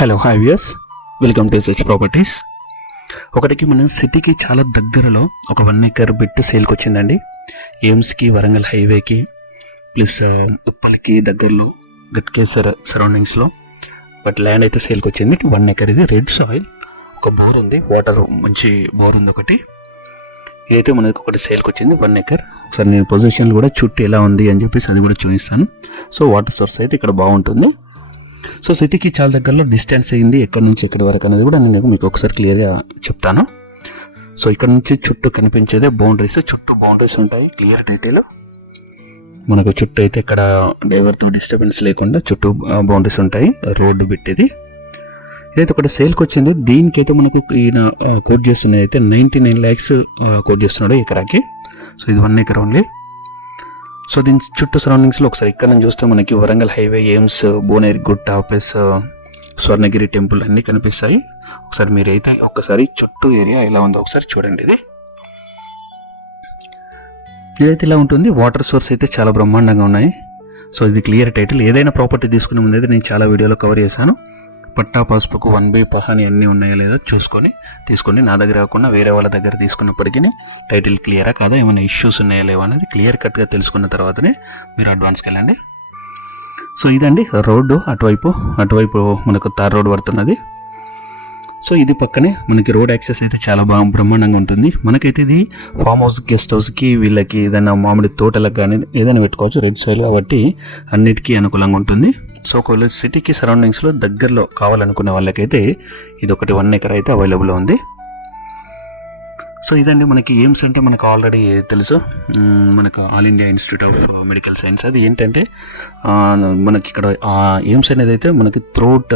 Hello hi viewers, welcome to SH properties. ఒకటికి మన సిటీకి చాలా దగ్గరలో ఒక 1 acre బిట్ సేల్కి వచ్చిందండి. ఎయిమ్స్కి, వరంగల్ హైవేకి ప్లస్ ఉప్పల్కి దగ్గరలో గట్కేసర్ సరౌండింగ్స్లో. బట్ ల్యాండ్ అయితే సేల్కి వచ్చింది. 1 acre ఇది రెడ్ సాయిల్, ఒక బోర్ ఉంది, వాటర్ మంచి బోర్ ఉంది ఒకటి. ఇదైతే మనకి ఒకటి సేల్కి వచ్చింది 1 acre. ఒకసారి నేను పొజిషన్లు కూడా చుట్టూ ఎలా ఉంది అని చెప్పేసి అది కూడా చూపిస్తాను. సో వాటర్ సోర్స్ అయితే ఇక్కడ బాగుంటుంది. సో సిటీకి చాలా దగ్గరలో డిస్టెన్స్ అయింది, ఎక్కడి నుంచి ఎక్కడి వరకు అనేది కూడా నేను మీకు ఒకసారి క్లియర్గా చెప్తాను. సో ఇక్కడ నుంచి చుట్టూ కనిపించేదే బౌండరీస్, చుట్టూ బౌండరీస్ ఉంటాయి, క్లియర్ డీటెయిల్. మనకు చుట్టూ అయితే ఇక్కడ ఎవరితో డిస్టర్బెన్స్ లేకుండా చుట్టూ బౌండరీస్ ఉంటాయి. రోడ్డు పెట్టేది ఇదైతే ఒకటి సేల్కి వచ్చింది. దీనికైతే మనకు ఈయన కోట్ చేస్తున్నది అయితే 99 lakhs కోట్ చేస్తున్నాడు ఎకరాకి. సో ఇది 1 acre ఓన్లీ. సో దీని చుట్టూ సరౌండింగ్స్లో ఒకసారి ఇక్కడ నుంచి చూస్తే మనకి వరంగల్ హైవే, ఎయిమ్స్, భువనగిరి గుట్ట ప్లస్ స్వర్ణగిరి టెంపుల్ అన్నీ కనిపిస్తాయి. ఒకసారి మీరు అయితే ఒక్కసారి చుట్టూ ఏరియా ఎలా ఉందో ఒకసారి చూడండి. ఇదైతే ఇలా ఉంటుంది. వాటర్ సోర్స్ అయితే చాలా బ్రహ్మాండంగా ఉన్నాయి. సో ఇది క్లియర్ టైటిల్. ఏదైనా ప్రాపర్టీ తీసుకునే ముందు అయితే నేను చాలా వీడియోలో కవర్ చేశాను. పట్టా, పాస్బుక్, 1B పహాని అన్నీ ఉన్నాయో లేదో చూసుకొని తీసుకోండి. నా దగ్గర కాకుండా వేరే వాళ్ళ దగ్గర తీసుకున్నప్పటికీ టైటిల్ క్లియరా కాదా, ఏమైనా ఇష్యూస్ ఉన్నాయో లేవో అనేది క్లియర్ కట్గా తెలుసుకున్న తర్వాతనే మీరు అడ్వాన్స్కి వెళ్ళండి. సో ఇదండి రోడ్డు. అటువైపు మనకు తార్ రోడ్ పడుతున్నది. సో ఇది పక్కనే మనకి రోడ్ యాక్సెస్ అయితే చాలా బాగా బ్రహ్మాండంగా ఉంటుంది. మనకైతే ఇది ఫామ్ హౌస్, గెస్ట్ హౌస్కి, వీళ్ళకి ఏదైనా మామిడి తోటలకు కానీ ఏదైనా పెట్టుకోవచ్చు. రెడ్ సాయిల్ కాబట్టి అన్నిటికీ అనుకూలంగా ఉంటుంది. సో ఒకవేళ సిటీకి సరౌండింగ్స్లో దగ్గరలో కావాలనుకునే వాళ్ళకైతే ఇది ఒకటి 1 acre అయితే అవైలబుల్ ఉంది. సో ఇదండి మనకి ఎయిమ్స్ అంటే మనకు ఆల్రెడీ తెలుసు, మనకు all India institute of medical science. అది ఏంటంటే మనకి ఇక్కడ ఎయిమ్స్ అనేది అయితే మనకి త్రూఅవుట్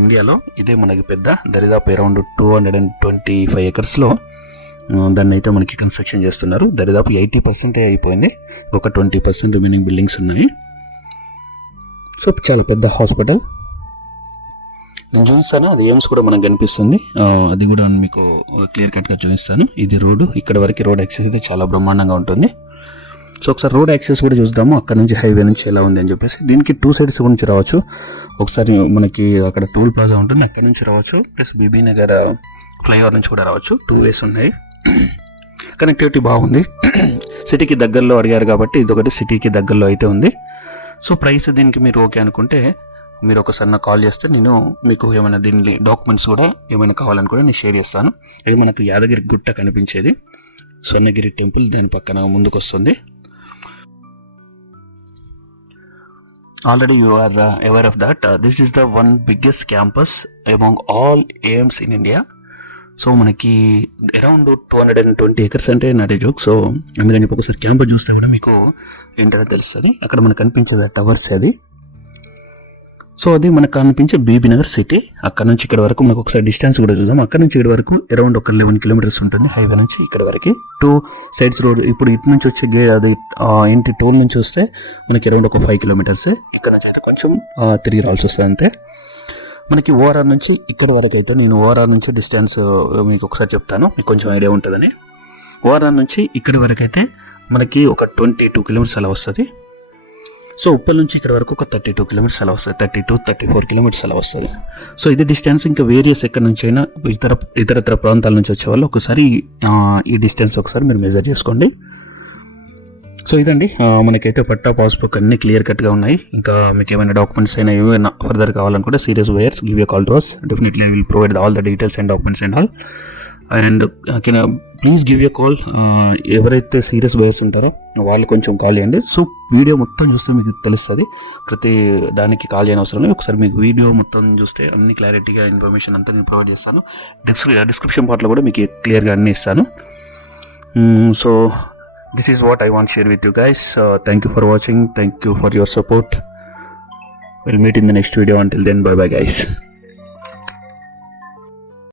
ఇండియాలో ఇదే మనకి పెద్ద, దరిదాపు అరౌండ్ 225 acresలో దాన్ని అయితే మనకి కన్స్ట్రక్షన్ చేస్తున్నారు. దరిదాపు 80% అయిపోయింది, ఒక 20% రిమైనింగ్ బిల్డింగ్స్ ఉన్నాయి. సో చాలా పెద్ద హాస్పిటల్ నేను చూపిస్తాను. అది ఎయిమ్స్ కూడా మనకు కనిపిస్తుంది, అది కూడా మీకు క్లియర్ కట్గా చూపిస్తాను. ఇది రోడ్డు, ఇక్కడ వరకు రోడ్ యాక్సెస్ అయితే చాలా బ్రహ్మాండంగా ఉంటుంది. సో ఒకసారి రోడ్ యాక్సెస్ కూడా చూద్దాము, అక్కడ నుంచి హైవే నుంచి ఎలా ఉంది అని చెప్పేసి. దీనికి 2 sides నుంచి రావచ్చు. ఒకసారి మనకి అక్కడ టోల్ ప్లాజా ఉంటుంది, అక్కడ నుంచి రావచ్చు. ప్లస్ బీబీ నగర్ ఫ్లైఓవర్ నుంచి కూడా రావచ్చు. 2 ways ఉన్నాయి. కనెక్టివిటీ బాగుంది. సిటీకి దగ్గరలో అడిగారు కాబట్టి ఇదొకటి సిటీకి దగ్గరలో అయితే ఉంది. సో ప్రైస్ దీనికి మీరు ఓకే అనుకుంటే మీరు ఒకసారి నాకు కాల్ చేస్తే నేను మీకు ఏమైనా దీని డాక్యుమెంట్స్ కూడా ఏమైనా కావాలని కూడా నేను షేర్ చేస్తాను. ఇది మనకు యాదగిరి గుట్ట కనిపించేది, స్వర్ణగిరి టెంపుల్ దాని పక్కన ముందుకు వస్తుంది. Already you are aware of that this is the one biggest campus among all AIIMS in India. So మనకి అరౌండ్ 220 acres అంటే నాట్ ఏ జోక్. సో అందుకని చెప్పి ఒకసారి క్యాంపస్ చూస్తే కూడా మీకు ఏంటనే తెలుస్తుంది. అక్కడ మనకు కనిపించేది టవర్స్ అది. సో అది మనకు కనిపించే బీబీ నగర్ సిటీ. అక్కడ నుంచి ఇక్కడ వరకు మనకు ఒకసారి డిస్టెన్స్ కూడా చూద్దాం. అక్కడ నుంచి ఇక్కడ వరకు అరౌండ్ ఒక 11 kilometers ఉంటుంది హైవే నుంచి ఇక్కడ వరకు. 2 sides రోడ్. ఇప్పుడు ఇటు నుంచి వచ్చే అది ఇంటి టోల్ నుంచి వస్తే మనకి అరౌండ్ ఒక 5 kilometers. ఇక్కడ నుంచి అయితే కొంచెం తిరిగి రావాల్సి వస్తుంది అంతే. మనకి ORR నుంచి ఇక్కడ వరకు అయితే నేను ORR నుంచి డిస్టెన్స్ మీకు ఒకసారి చెప్తాను, మీకు కొంచెం ఐడియా ఉంటుందని. ORR నుంచి ఇక్కడి వరకు అయితే మనకి ఒక 22 kilometers అలా వస్తుంది. సో ఉప్పల్ నుంచి ఇక్కడ వరకు ఒక 32 kilometers అలా వస్తుంది, 32-34 kilometers అలా వస్తుంది. సో ఇది డిస్టెన్స్. ఇంకా వేరియస్ ఎక్కడి నుంచి అయినా ఇతరత్ర ప్రాంతాల నుంచి వచ్చే వాళ్ళు ఒకసారి ఈ డిస్టెన్స్ ఒకసారి మీరు మెజర్ చేసుకోండి. సో ఇదండి మనకైతే పట్టా, పాస్బుక్ అన్ని క్లియర్ కట్గా ఉన్నాయి. ఇంకా మీకు ఏమైనా డాక్యుమెంట్స్ అయినా ఏమైనా ఫర్దర్ కావాలనుకుంటే serious buyers give a call to us. Definitely I will provide all the details and documents and all. And please give a call. ఎవరైతే సీరియస్ బయర్స్ ఉంటారో వాళ్ళు కొంచెం కాల్ చేయండి. సో వీడియో మొత్తం చూస్తే మీకు తెలుస్తుంది, ప్రతి దానికి కాల్ చేయని అవసరం లేదు. ఒకసారి మీకు వీడియో మొత్తం చూస్తే అన్ని క్లారిటీగా ఇన్ఫర్మేషన్ అంతా నేను ప్రొవైడ్ చేస్తాను. డిస్క్రిప్షన్ పార్ట్లో కూడా మీకు క్లియర్గా అన్నీ ఇస్తాను. So this is what I want to share with you guys. Thank you for watching. Thank you for your support. We'll meet in the next video. Until then, bye bye guys.